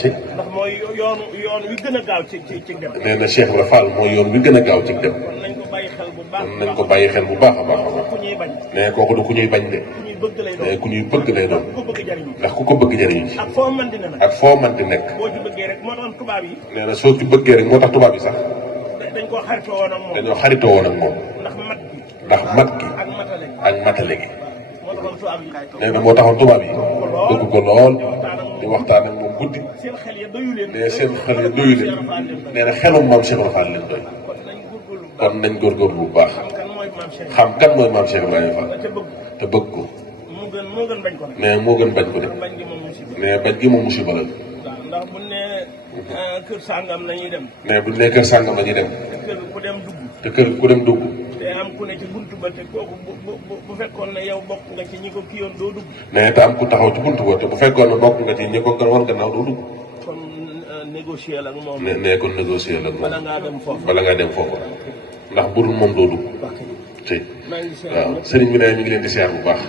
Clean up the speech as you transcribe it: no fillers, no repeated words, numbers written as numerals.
ci ndax mooy yoon wi gën a gaaw ci dem. nee na Cheikh Ibra Fall mooy yoon wi gën a gaaw ci dem. kon nañ ko bàyyi xel bu baax. nañ ko bàyyi xel bu baax a baax a baax. ku ñuy bañ. nee kooku du ku ñuy bañ de. ku ñuy bëgg lay doon. nee ku ñuy bëgg lay doon. ku ko bëgg jariñu. ndax ku ko bëgg jariñu ci. ak foo mën di ne nag. ak foo mën di nekk. boo ci bëggee rek moo tax tubaab yi. nee na soo ci bëggee rek moo tax tubaab yi sax. dañ koo xaritoo woon ak moom. dañoo xaritoo woon ak moom. ndax mat gi. ak matale gi. nee na moo taxoon tubaab yi. bëgg ko lool. di waxtaan ak moom guddi. nee seen xel ya doyu leen. nee na xelum maam Cheikh Ibra Fall leen doy. kon nañ góorgóorlu bu baax. xam kan mooy maam Cheikh Ibrahima Fall. te bëgg ko. nee moo gën bañ ko de. nee bañ gi moom musiba la. ndax bu ne kër sàngam lañuy dem. mais bu ne kër sàngam lañuy dem. te kër ku dem dugg. te kër ku dem dugg. te am ku ne ci buntu ba te kooku bu fekkoon ne yow bokk nga ci ñi ko kiyoon doo dugg. mais te am ku taxaw ci buntu ba te bu fekkoon ne bokk nga ci ñi ko war gannaaw doo dugg. kon négocier la ak moom. nee kon négocier la ak moom. bala ngaa dem foofu. bala ngaa dem foofu ndax bu dul moom doo dugg. tey waaw sëriñ bi ne ñu ngi leen di seer bu baax.